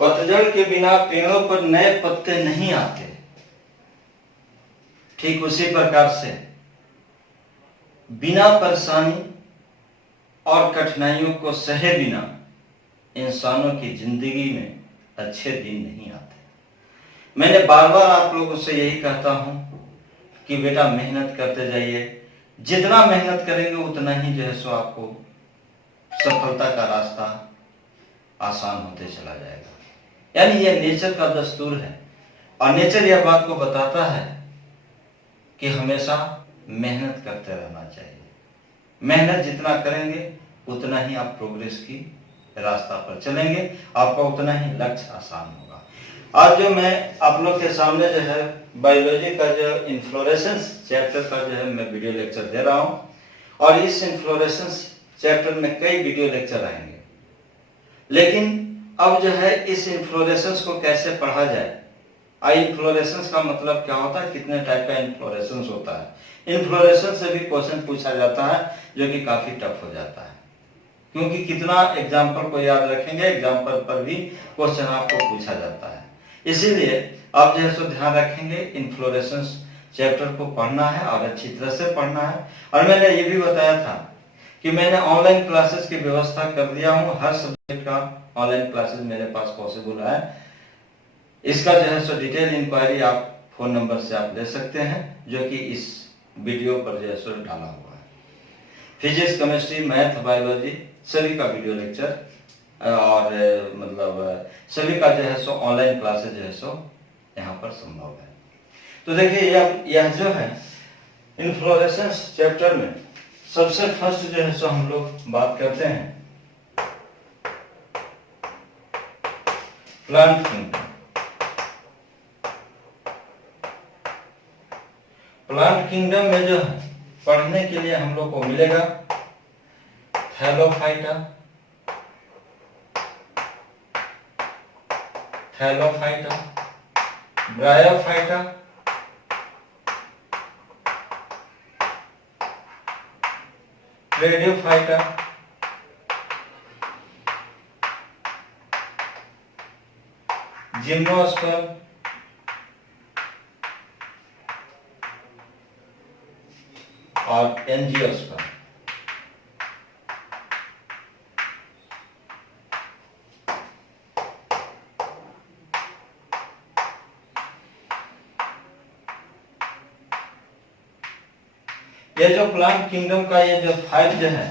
पतझड़ के बिना पेड़ों पर नए पत्ते नहीं आते। ठीक उसी प्रकार से बिना परेशानी और कठिनाइयों को सहे बिना इंसानों की जिंदगी में अच्छे दिन नहीं आते। मैंने बार बार आप लोगों से यही कहता हूं कि बेटा मेहनत करते जाइए, जितना मेहनत करेंगे उतना ही जो है सो आपको सफलता का रास्ता आसान होते चला जाएगा। यानी यह नेचर का दस्तूर है और नेचर यह बात को बताता है कि हमेशा मेहनत करते रहना चाहिए। मेहनत जितना करेंगे उतना ही आप प्रोग्रेस की रास्ता पर चलेंगे, आपका उतना ही लक्ष्य आसान होगा। आज जो मैं आप लोग के सामने जो है बायोलॉजी का जो इन्फ्लोरेसेंस चैप्टर का जो है मैं वीडियो लेक्चर दे रहा हूं और इस इन्फ्लोरेसेंस चैप्टर में कई वीडियो लेक्चर आएंगे। लेकिन अब जो है इस इन्फ्लोरेसेंस को कैसे पढ़ा जाए। इन्फ्लोरेसेंस का मतलब क्या होता है, कितने टाइप का इन्फ्लोरेसेंस होता है। इन्फ्लोरेसेंस से भी क्वेश्चन पूछा जाता है जो कि काफी टफ हो जाता है, क्योंकि कितना एग्जाम्पल को याद रखेंगे, एग्जाम्पल पर भी क्वेश्चन आपको पूछा जाता है। इसीलिए आप जो है सो ध्यान रखेंगे, इन्फ्लोरेसेंस चैप्टर को पढ़ना है और अच्छी तरह से पढ़ना है। और मैंने ये भी बताया था कि मैंने ऑनलाइन क्लासेस की व्यवस्था कर दिया हूँ, हर सब्जेक्ट का ऑनलाइन क्लासेस मेरे पास पॉसिबल है। इसका जो है सो डिटेल इंक्वायरी आप फोन नंबर से आप ले सकते हैं, जो कि इस वीडियो पर जो है सो डाला हुआ है। फिजिक्स, केमिस्ट्री, मैथ, बायोलॉजी सभी का वीडियो लेक्चर और मतलब सभी का जो है सो ऑनलाइन क्लासेस जो है सो यहाँ पर संभव है। तो देखिए यह जो है इन्फ्लोरेसेंस चैप्टर में सबसे फर्स्ट जो है सो हम लोग बात करते हैं प्लांट किंगडम। प्लांट किंगडम में जो है पढ़ने के लिए हम लोग को मिलेगा थैलोफाइटा, थैलोफाइटा, ब्रायोफाइटा, ट्रेडियोफाइटा, जिम्नोस्पर्म और एंजियोस्पर्म। ये जो प्लांट किंगडम का ये जो फाइव जो है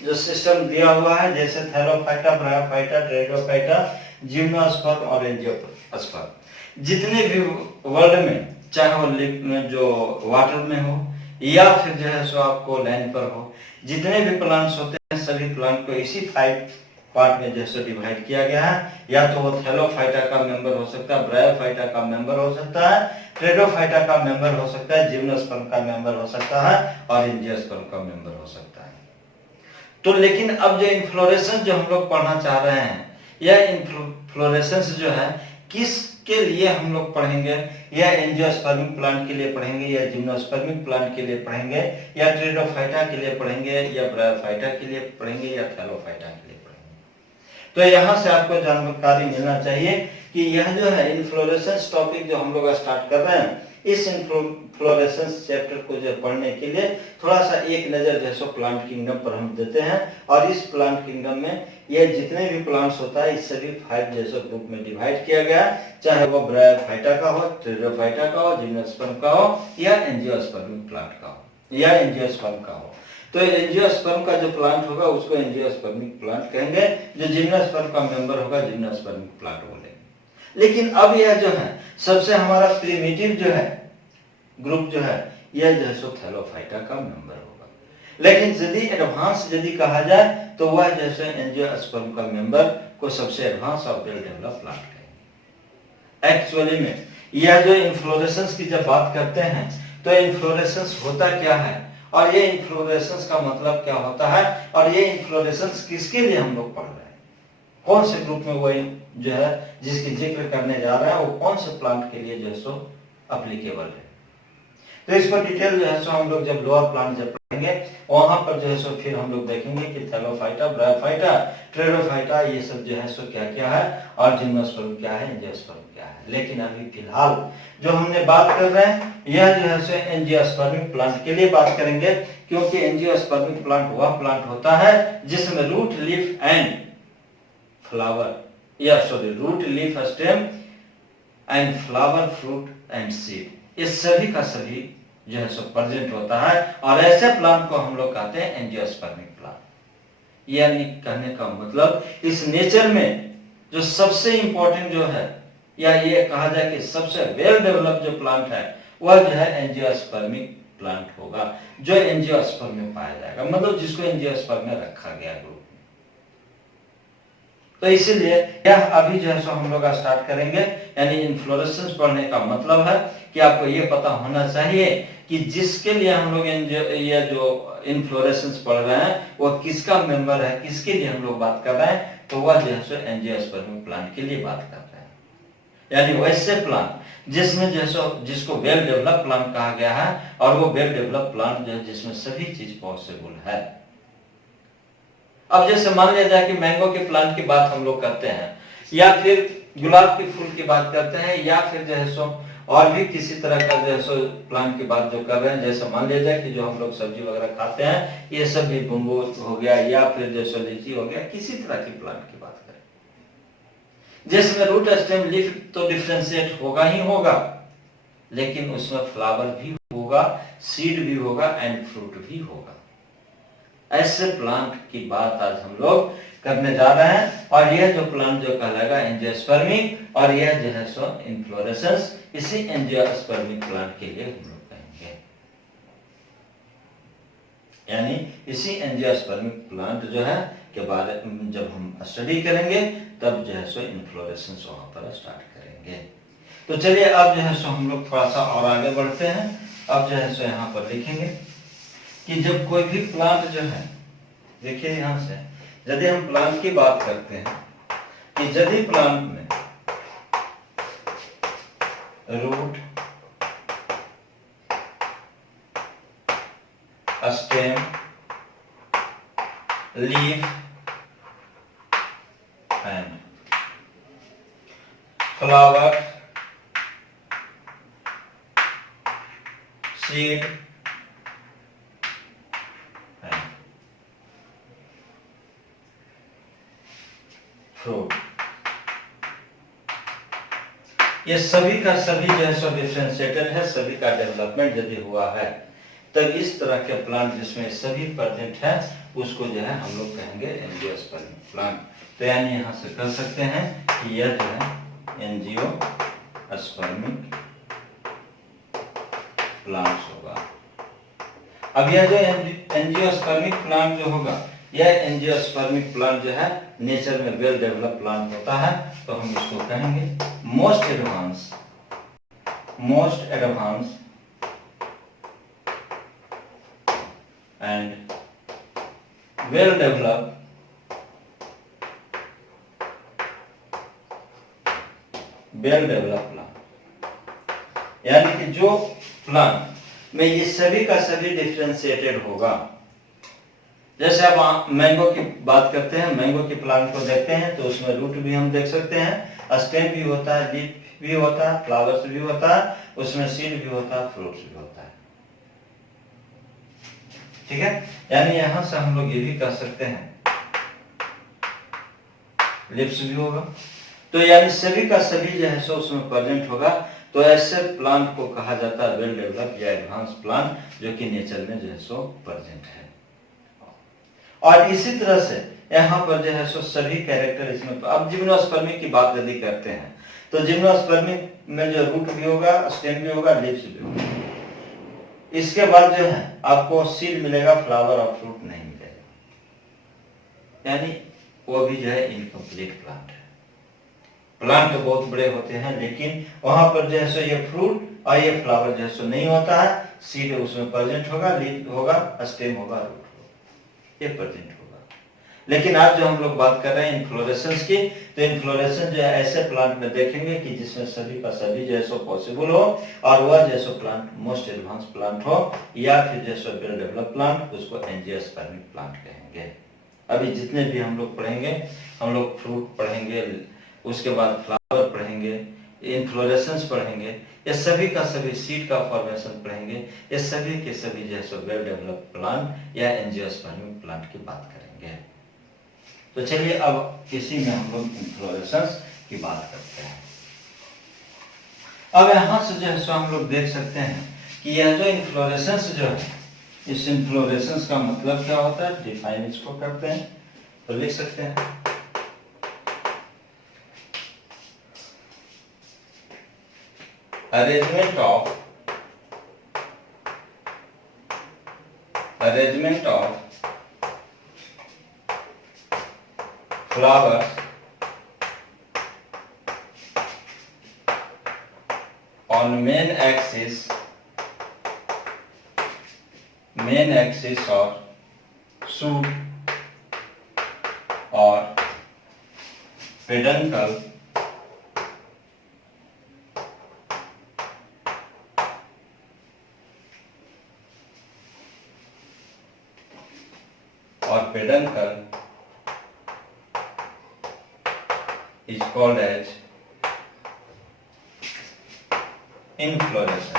जो सिस्टम दिया हुआ है, जैसे थैलोफाइटा, ब्रायोफाइटा, ट्रेडोफाइटा, जिम्नोस्पर्म और एंजियोस्पर्म, जितने भी वर्ल्ड में चाहे वो लिप जो वाटर में हो या फिर जो है सो आपको लैंड पर हो, जितने भी प्लांट्स होते हैं सभी प्लांट को इसी फाइव पार्ट में जैसे डिवाइड किया गया है। या तो वो थैलोफाइटा का मेंबर हो सकता है, ब्रायोफाइटा का मेंबर हो सकता है, ट्रेडोफाइटा का मेंबर हो सकता है, जिम्नोस्पर्म का मेंबर हो सकता है और एंजियोस्पर्म का मेंबर हो सकता है। तो लेकिन अब जो इन्फ्लोरेसेंस जो हम लोग पढ़ना चाह रहे हैं, यह इन्फ्लोरेसेंस जो है किसके लिए हम लोग पढ़ेंगे, या एंजियोस्पर्मिक प्लांट के लिए पढ़ेंगे, या जिम्नोस्पर्मिक प्लांट के लिए पढ़ेंगे, या ट्रेडोफाइटा के लिए पढ़ेंगे, या ब्रायोफाइटा के लिए पढ़ेंगे, या थैलोफाइटा के लिए पढ़ेंगे। तो यहाँ से आपको जानकारी मिलना चाहिए कि यह जो है इन्फ्लोरेसेंस टॉपिक जो हम लोग स्टार्ट कर रहे हैं, इस इन्फ्लोरेसेंस चैप्टर को जो पढ़ने के लिए थोड़ा सा एक नजर जो है सो प्लांट किंगडम पर हम देते हैं। और इस प्लांट किंगडम में ये जितने भी प्लांट्स होता है इस सभी फाइव जैसे ग्रुप में डिवाइड किया गया, चाहे वो ब्रायोफाइटा का हो, ट्रेडोफाइटा का हो, जिम्नोस्पर्म का हो, या एंजियोस्पर्मिक प्लांट का हो, या एंजियोस्पर्म का हो। तो एंजियोस्पर्म का जो प्लांट होगा उसको एंजियोस्पर्मिक प्लांट कहेंगे, जो जिम्नोस्पर्म का मेंबर होगा जिम्नोस्पर्मिक प्लांट बोलेंगे। लेकिन अब यह जो है सबसे हमारा प्रिमिटिव जो है ग्रुप जो है यह जो है सो थैलोफाइटा का मेंबर होगा। लेकिन यदि एडवांस यदि कहा जाए तो वह जैसे एंजियोस्पर्म का मेंबर को सबसे एडवांस और वेल डेवलप प्लांट कहेंगे। एक्चुअली में यह जो इन्फ्लोरेसेंस की जब बात करते हैं तो इन्फ्लोरेसेंस होता क्या है और ये इन्फ्लोरेसेंस का मतलब क्या होता है, और ये इन्फ्लोरेसेंस किसके लिए हम लोग पढ़ रहे हैं, कौन से ग्रुप में वो जो है जिसकी जिक्र करने जा रहा है वो कौन से प्लांट के लिए जो है सो अप्लीकेबल है। तो इसको डिटेल जो है सो हम लोग जब लोअर प्लांट जब पढ़ेंगे वहां पर जो है सो फिर हम लोग देखेंगे कि थैलोफाइटा, ब्रायोफाइटा, ट्रेडोफाइटा ये सब जो है सो क्या क्या है और जिम्नोस्पर्म क्या है, एंजियोस्पर्म क्या है। लेकिन अभी फिलहाल जो हमने बात कर रहे हैं यह जो है सो एंजियोस्पर्मिक प्लांट के लिए बात करेंगे, क्योंकि एंजियोस्पर्मिक प्लांट वह प्लांट होता है जिसमें root, leaf and flower root, leaf, stem and flower, fruit and seed ये सभी का सभी जो है सो प्रेजेंट होता है। और ऐसे प्लांट को हम लोग कहते हैं एंजियोस्पर्मिक प्लांट। यानी कहने का मतलब इस नेचर में जो सबसे इंपॉर्टेंट जो है या ये कहा जाए कि सबसे वेल डेवलप्ड जो प्लांट है वह जो है एंजियोस्पर्मिक प्लांट होगा, जो एंजियोस्पर्म में पाया जाएगा, मतलब जिसको एंजियोस्पर्म में रखा गया ग्रुप। तो इसीलिए यह अभी जो है सो हम लोग स्टार्ट करेंगे। यानी इन्फ्लोरेसेंस पढ़ने का मतलब है कि आपको ये पता होना चाहिए कि जिसके लिए हम लोग ये जो इन्फ्लोरेसेंस पढ़ रहे हैं वो किसका मेंबर है, किसके लिए हम लोग बात कर रहे हैं, तो वह जो है सो एंजियोस्पर्मिक प्लांट के लिए बात कर रहे हैं। यानी वैसे प्लांट जिसमें जो है सो जिसको वेल डेवलप प्लांट कहा गया है, और वो वेल डेवलप प्लांट जो है जिसमें सभी चीज पॉसिबल है। अब जैसे मान लिया जाए कि मैंगो के प्लांट की बात हम लोग करते हैं, या फिर गुलाब के फूल की बात करते हैं, या फिर जो है सो और भी किसी तरह का जो है सो प्लांट की बात जो कर रहे हैं। जैसे मान लिया जाए कि जो हम लोग सब्जी वगैरह खाते हैं ये सब भी बम्बू हो गया, या फिर जैसे लीची हो गया, किसी तरह की प्लांट की बात करें जिसमें रूट, स्टेम, लीफ तो डिफरेंशिएट होगा ही होगा, लेकिन उसमें फ्लावर भी होगा, सीड भी होगा एंड फ्रूट भी होगा। ऐसे प्लांट की बात आज हम लोग करने जा रहे हैं। और यह जो प्लांट जो कहलाएगा एंजियोस्पर्मिक, और यह जो है सो इन्फ्लोरेसेंस इसी एंजियोस्पर्मिक प्लांट के लिए हम लोग कहेंगे। यानी इसी एंजियोस्पर्मिक प्लांट जो है के बारे में जब हम स्टडी करेंगे तब जो है सो इन्फ्लोरेसेंस वहां पर स्टार्ट करेंगे। तो चलिए अब जो है सो हम लोग थोड़ा सा और आगे बढ़ते हैं। अब जो है सो यहाँ पर लिखेंगे कि जब कोई भी प्लांट जो है, देखिए यहां से यदि हम प्लांट की बात करते हैं कि यदि प्लांट में root, stem, leaf and flower, seed, fruit, ये सभी का सभी जो है सो डिफरेंशिएटेड है, सभी का डेवलपमेंट यदि हुआ है तब इस तरह के प्लांट जिसमें सभी प्रेजेंट है उसको जो है हम लोग कहेंगे एंजियोस्पर्मिक प्लांट। तो यानी यहाँ से कर सकते हैं कि यह जो है एंजियोस्पर्मिक प्लांट होगा। अब यह जो एंजियोस्पर्मिक प्लांट जो होगा, यह एंजियोस्पर्मिक प्लांट जो है नेचर में वेल डेवलप प्लांट होता है, तो हम इसको कहेंगे most advance and well develop plant. यानी कि जो प्लांट में ये सभी का सभी डिफरेंशिएटेड होगा। जैसे अब आप मैंगो की बात करते हैं, मैंगो के प्लांट को देखते हैं तो उसमें रूट भी हम देख सकते हैं, स्टेम भी होता है, लीफ भी होता है, फ्लावर्स भी होता है, उसमें सीड भी होता है, फ्रूट्स भी होता है। ठीक है, यानी यहां से हम लोग ये भी कह सकते हैं लिप्स भी होगा। तो यानी सभी का सभी जो है सो उसमें प्रेजेंट होगा। तो ऐसे प्लांट को कहा जाता है वेल डेवलप या एडवांस प्लांट, जो कि नेचर में जो है सो प्रेजेंट है। और इसी तरह से यहाँ पर जो है सो सभी कैरेक्टर इसमें। अब जिम्नोस्पर्मिक की बात यदि करते हैं तो जिम्नोस्पर्मिक में जो रूट भी होगा, स्टेम भी होगा, लीव्स भी होगा। इसके बाद जो है आपको सीड मिलेगा, फ्लावर और फ्रूट नहीं मिलेगा, यानी वो भी जो है इनकम्प्लीट प्लांट है। प्लांट तो बहुत बड़े होते हैं लेकिन वहां पर जो है सो ये फ्रूट और ये फ्लावर जो है सो नहीं होता है। सीड उसमें प्रेजेंट होगा, लीफ होगा, स्टेम होगा, रूट होगा, ये प्रेजेंट होगा। लेकिन आज जो हम लोग बात कर रहे हैं इन्फ्लोरेसेंस की, तो इन्फ्लोरेसेंस जो है ऐसे प्लांट में देखेंगे कि जिसमें सभी का सभी जो है सो पॉसिबल हो, और वह जैसो प्लांट मोस्ट एडवांस प्लांट हो, या फिर जैसो वेल डेवलप प्लांट, उसको एंजियोस्पर्मिक प्लांट कहेंगे। अभी जितने भी हम लोग पढ़ेंगे, हम लोग फ्रूट पढ़ेंगे, उसके बाद फ्लावर पढ़ेंगे, इन्फ्लोरेसेंस पढ़ेंगे, ये सभी का सभी सीड का फॉर्मेशन पढ़ेंगे, ये सभी के सभी जो है सो वेल डेवलप प्लांट या एंजियोस्पर्मिक प्लांट की बात करेंगे। तो चलिए अब इसी में हम लोग इन्फ्लोरेसेंस की बात करते हैं। अब यहाँ से जो है सो हम लोग देख सकते हैं कि यह जो इन्फ्लोरेसेंस जो है, इस इन्फ्लोरेसेंस का मतलब क्या होता है, डिफाइन इसको करते हैं। तो लिख सकते हैं arrangement of flowers on main axis or shoot or peduncle is called as inflorescence.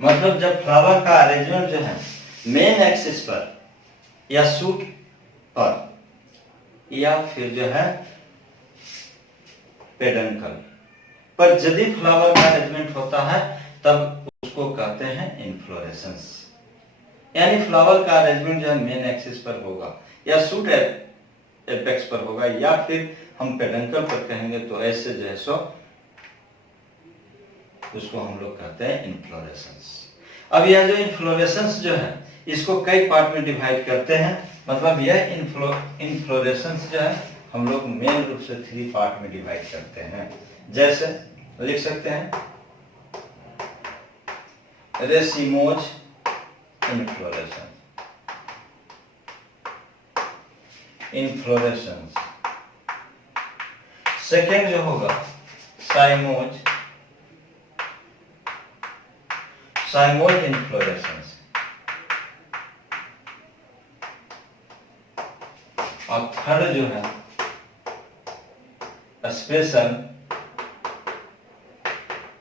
मतलब जब फ्लावर का अरेंजमेंट जो है मेन एक्सिस पर या सूट पर या फिर जो है पेडंकल पर यदि फ्लावर का अरेंजमेंट होता है, तब उसको कहते हैं इन्फ्लोरेसेंस। यानी फ्लावर का अरेंजमेंट जो है मेन एक्सिस पर होगा या सूट एपेक्स पर होगा, या फिर हम पेडंकल पर कहेंगे, तो ऐसे जो है सो उसको हम लोग कहते हैं इन्फ्लोरेसेंस। अब यह जो इन्फ्लोरेसेंस जो है, इसको कई पार्ट में डिवाइड करते हैं। मतलब यह इन्फ्लोरेसेंस जो है हम लोग मेन रूप से 3 पार्ट में डिवाइड करते हैं। जैसे लिख सकते हैं रेसिमोज इन्फ्लोरेसेंस। सेकेंड जो होगा साइमोज इन्फ्लोरेसेंस। और थर्ड जो है स्पेशल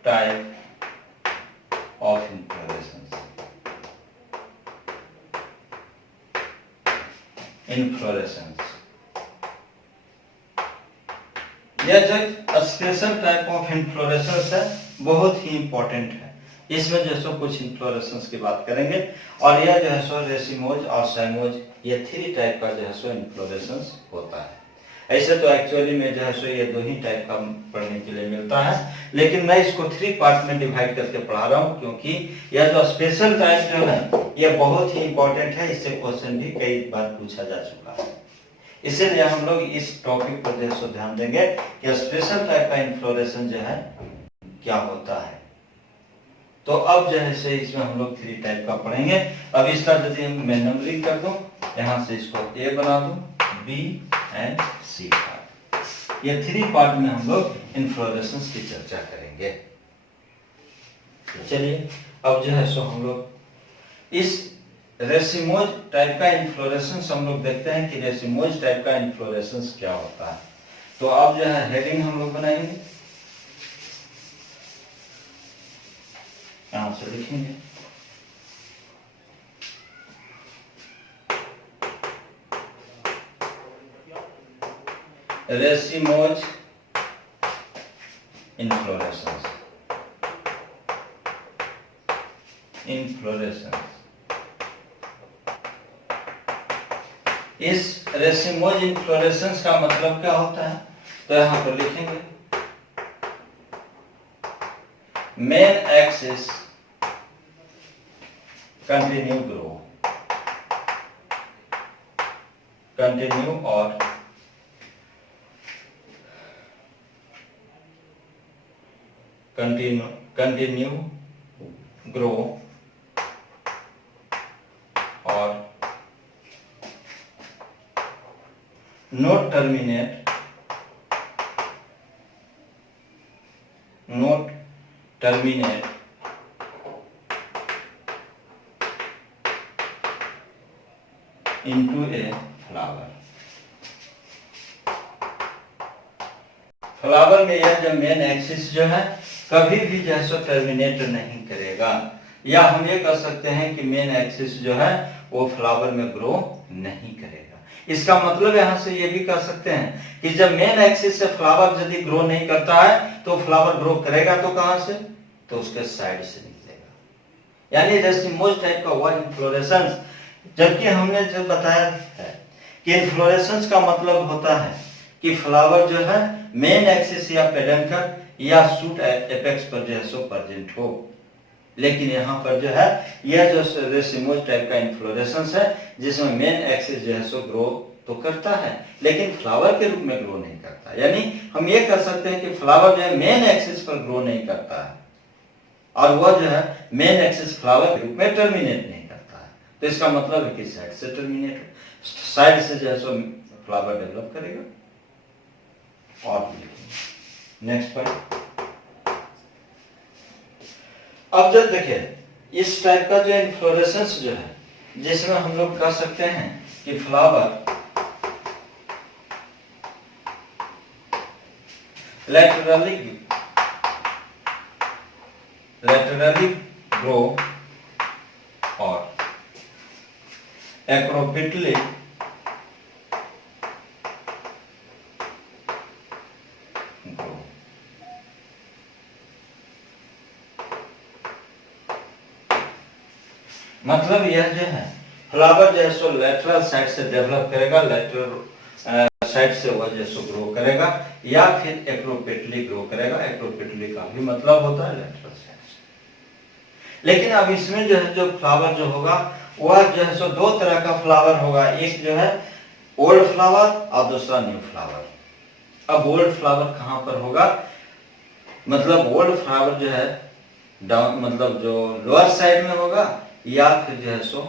टाइप ऑफ इन्फ्लोरेसेंस। यह जो स्पेशल टाइप ऑफ इन्फ्लोरेसेंस है बहुत ही इंपॉर्टेंट है। इसमें जो सो कुछ इन्फ्लोरेसेंस की बात करेंगे, और यह जो है सो रेसिमोज और साइमोज, ये 3 टाइप का जो है सो इन्फ्लोरेसेंस होता है। ऐसे तो एक्चुअली में जो है सो ये 2 ही टाइप का पढ़ने के लिए मिलता है, लेकिन मैं इसको 3 पार्ट में डिवाइड करके पढ़ा रहा हूँ, क्योंकि यह जो स्पेशल टाइप जो है ये बहुत ही इंपॉर्टेंट है। इससे क्वेश्चन भी कई बार पूछा जा चुका है। इसीलिए हम लोग इस टॉपिक पर जो ध्यान देंगे कि स्पेशल टाइप का इन्फ्लोरेसेंस जो है क्या होता है। तो अब जो है से इसमें हम लोग 3 टाइप का पढ़ेंगे। अब इसका यदि मैं नंबरिंग कर दूं, यहाँ से इसको ए बना दूं, बी एंड सी पार्ट। ये 3 पार्ट में हम लोग इन्फ्लोरेसेंस की चर्चा करेंगे। चलिए अब जो है सो हम लोग इस रेसिमोज टाइप का इन्फ्लोरेसेंस हम लोग देखते हैं कि रेसिमोज टाइप का इन्फ्लोरेसेंस क्या होता है। तो अब जो है हेडिंग हम लोग बनाएंगे, यहां से लिखेंगे रेसिमोज इन्फ्लोरेसेंस। इस रेसिमोज इन्फ्लोरेसेंस का मतलब क्या होता है, तो यहां पर लिखेंगे मेन एक्सिस कंटिन्यू और कंटिन्यू ग्रो और note terminate into a flower। Flower में यह जो मेन एक्सिस जो है कभी भी जो है सो टर्मिनेट नहीं करेगा, या हम ये कह सकते हैं कि मेन एक्सिस जो है वो फ्लावर में ग्रो नहीं करेगा। इसका मतलब यहाँ से ये भी कह सकते हैं कि जब मेन एक्सिस से फ्लावर यदि ग्रो नहीं करता है तो फ्लावर ग्रो करेगा तो कहां से, तो उसके साइड से निकलेगा। यानी रेसिमोज टाइप का हुआ इन्फ्लोरेसेंस। जबकि हमने जो बताया है कि इन्फ्लोरेसेंस का मतलब होता है कि फ्लावर जो है मेन एक्सिस या पेडंकल या शूट एपेक्स पर जो है सो प्रेजेंट हो। लेकिन यहाँ पर जो है यह जो रेसिमोज टाइप का इन्फ्लोरेसेंस है जिसमें मेन एक्सिस जो है सो ग्रो तो करता है लेकिन फ्लावर के रूप में ग्रो नहीं करता। यानी हम ये कह सकते हैं कि फ्लावर जो है मेन एक्सिस पर ग्रो नहीं करता है और वह जो है मेन एक्सिस फ्लावर के रूप में टर्मिनेट नहीं करता है। तो इसका मतलब है कि साइड से टर्मिनेट, साइड से जो है सो फ्लावर डेवलप करेगा। और नेक्स्ट पॉइंट, अब जब देखिए इस टाइप का जो इन्फ्लोरेसेंस जो है जिसमें हम लोग कह सकते हैं कि flower laterally grow or acropially grow। मतलब यह जो है फ्लावर जो है सो लेटरल साइड से डेवलप करेगा, लेटरल साइड से वह जो ग्रो करेगा या फिर एक्रोपेटली ग्रो करेगा। एक्रोपेटली का भी मतलब होता है लेटरल साइड से। लेकिन अब इसमें जो है जो फ्लावर जो होगा वह जो है सो दो तरह का फ्लावर होगा, एक जो है ओल्ड फ्लावर और दूसरा न्यू फ्लावर। अब ओल्ड फ्लावर कहां पर होगा, मतलब ओल्ड फ्लावर जो है डाउन मतलब जो लोअर साइड में होगा या फिर जो है सो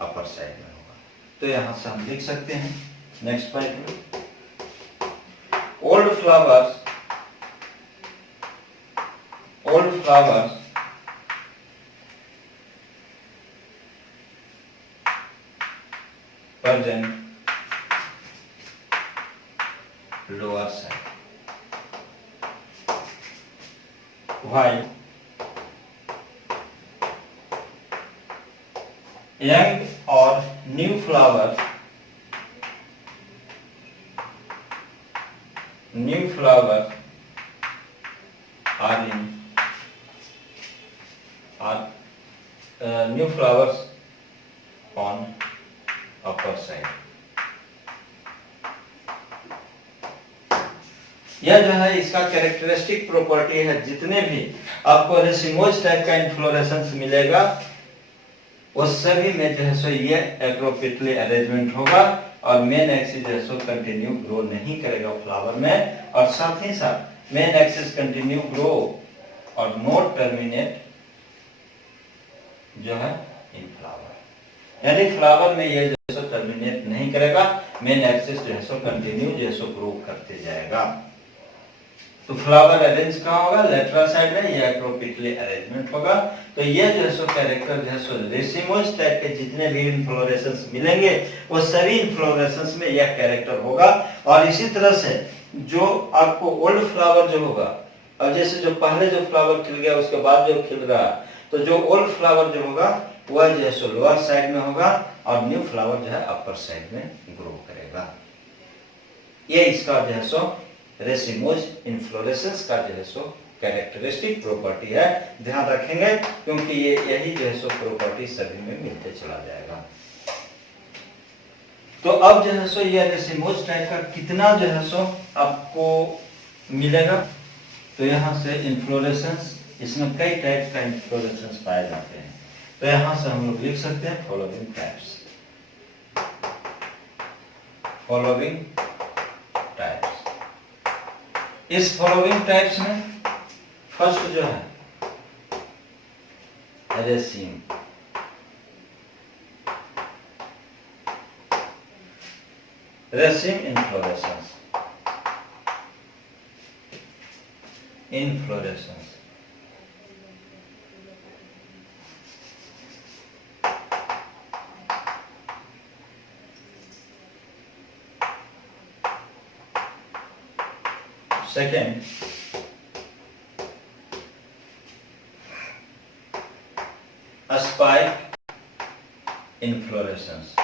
अपर साइड में होगा। तो यहां से हम लिख सकते हैं नेक्स्ट पॉइंट में, old flowers present lower side while young or new flowers new flowers on upper side। यह जो है इसका कैरेक्टरिस्टिक प्रॉपर्टी है। जितने भी आपको रेसिमोज टाइप का इन्फ्लोरेसेंस मिलेगा उस सभी में जो है सो ये एक्रोपिटली अरेंजमेंट होगा और मेन एक्सिस जो है सो कंटिन्यू ग्रो नहीं करेगा फ्लावर में, और साथ ही साथ मेन एक्सिस कंटिन्यू ग्रो और नॉट टर्मिनेट जो है इन फ्लावर। यानी फ्लावर में ये जो है सो टर्मिनेट नहीं करेगा, मेन एक्सिस जो है सो कंटिन्यू जो है सो ग्रो करते जाएगा। तो फ्लावर अरेंज कहाँ होगा, लेटरल साइड में, या एक्रोपिटली अरेंजमेंट होगा। तो ये जो है सो कैरेक्टर जो है सो रेसिमोज टाइप के जितने भी इन्फ्लोरेसेंस मिलेंगे वो सभी इन्फ्लोरेसेंस में यह कैरेक्टर होगा। और इसी तरह से जो आपको ओल्ड फ्लावर जो होगा, और जैसे जो पहले जो फ्लावर खिल गया उसके बाद जो खिल रहा, तो जो ओल्ड फ्लावर जो होगा वह जो है सो लोअर साइड में होगा और न्यू फ्लावर जो है अपर साइड में ग्रो करेगा। ये इसका जो है सो रेसिमोज इन्फ्लोरेसेंस का जो है सो कैरेक्टरिस्टिक प्रॉपर्टी है। ध्यान रखेंगे क्योंकि ये यही जो है सो प्रॉपर्टी सभी में मिलते चला जाएगा। तो अब जो है सो ये रेसिमोज टाइप का कितना जो है सो आपको मिलेगा, तो यहाँ से इन्फ्लोरेसेंस, इसमें कई टाइप का इन्फ्लोरेसेंस पाए जाते हैं। तो यहाँ से हम लोग लिख सकते हैं फॉलोइंग टाइप्स। इस फॉलोइंग टाइप्स में फर्स्ट जो है रेसिम, रेसिम inflorescence, inflorescence. Second spike inflorescence,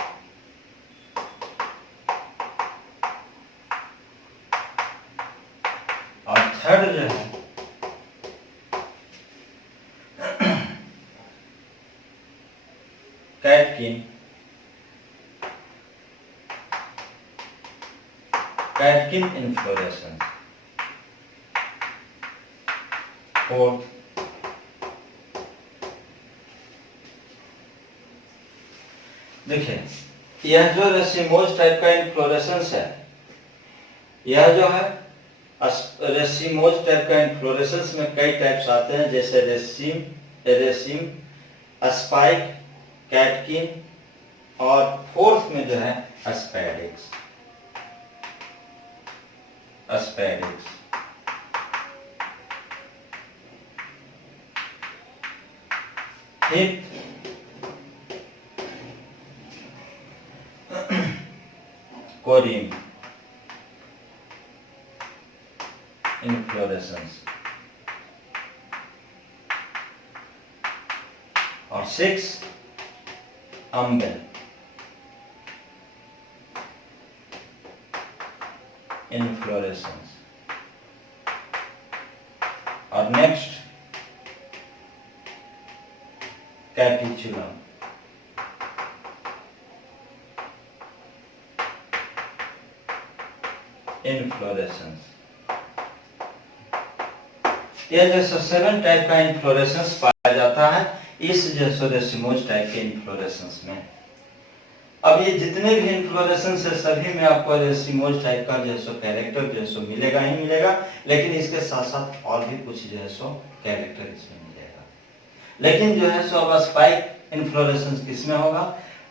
और थर्ड जो है कैटकिन, कैटकिन इन्फ्लोरेसेंस। फोर्थ देखिए, यह जो रेसिमोज टाइप का इन्फ्लोरेसेंस है, यह जो है रेसिमोज टाइप का इन्फ्लोरेसेंस में कई टाइप्स आते हैं, जैसे रेसिम, एरेसिम, स्पाइक, कैटकिन, और फोर्थ में जो है spadix, spadix. Fifth corymb inflorescence, और सिक्स अम्बेल इन्फ्लोरेसेंस, और नेक्स्ट कैपिचुलम, इन्फ्लोरेसेंस। यह जैसे 7 टाइप का इन्फ्लोरेसेंस पाया जाता है इस जैसे रेसिमोज टाइप के इन्फ्लोरेसेंस में। अब ये जितने भी इन्फ्लोरेसेंस है सभी में आपको रेसिमोज टाइप का जो सो कैरेक्टर जो सो मिलेगा ही मिलेगा, लेकिन इसके साथ साथ और भी कुछ जो है सो कैरेक्टर इसमें मिलेगा। लेकिन जो है सो अब स्पाइक इन्फ्लोरेसेंस किसमें होगा,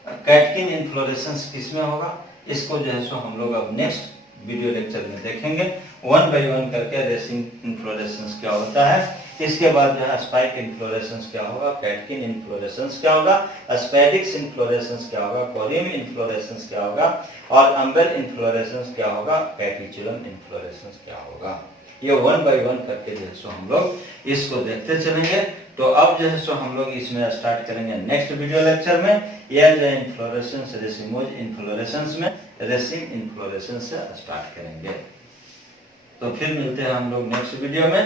कैटकिन इन्फ्लोरेसेंस किसमें होगा, इसको जो है सो हम लोग अब नेक्स्ट वीडियो लेक्चर में देखेंगे, वन बाय वन करके रेसिम इन्फ्लोरेसेंस क्या होता है, इसके बाद जो है स्पाइक इन्फ्लोरेसेंस क्या होगा, कैटकिन इन्फ्लोरेसेंस क्या होगा, स्पैडिक्स इन्फ्लोरेसेंस क्या होगा, कोरिम इन्फ्लोरेसेंस क्या होगा, और अम्बेल इन्फ्लोरेसेंस क्या होगा, कैटिचुलम इन्फ्लोरेसेंस क्या होगा। ये वन बाय वन करके जो है सो हम लोग इसको देखते चलेंगे। तो अब जो है सो हम लोग इसमें स्टार्ट करेंगे नेक्स्ट वीडियो लेक्चर में, यह जो इन्फ्लोरेसेंस रेसिमोज इन्फ्लोरेसेंस में रेसिम इन्फ्लोरेसेंस से स्टार्ट करेंगे। तो फिर मिलते हैं हम लोग नेक्स्ट वीडियो में।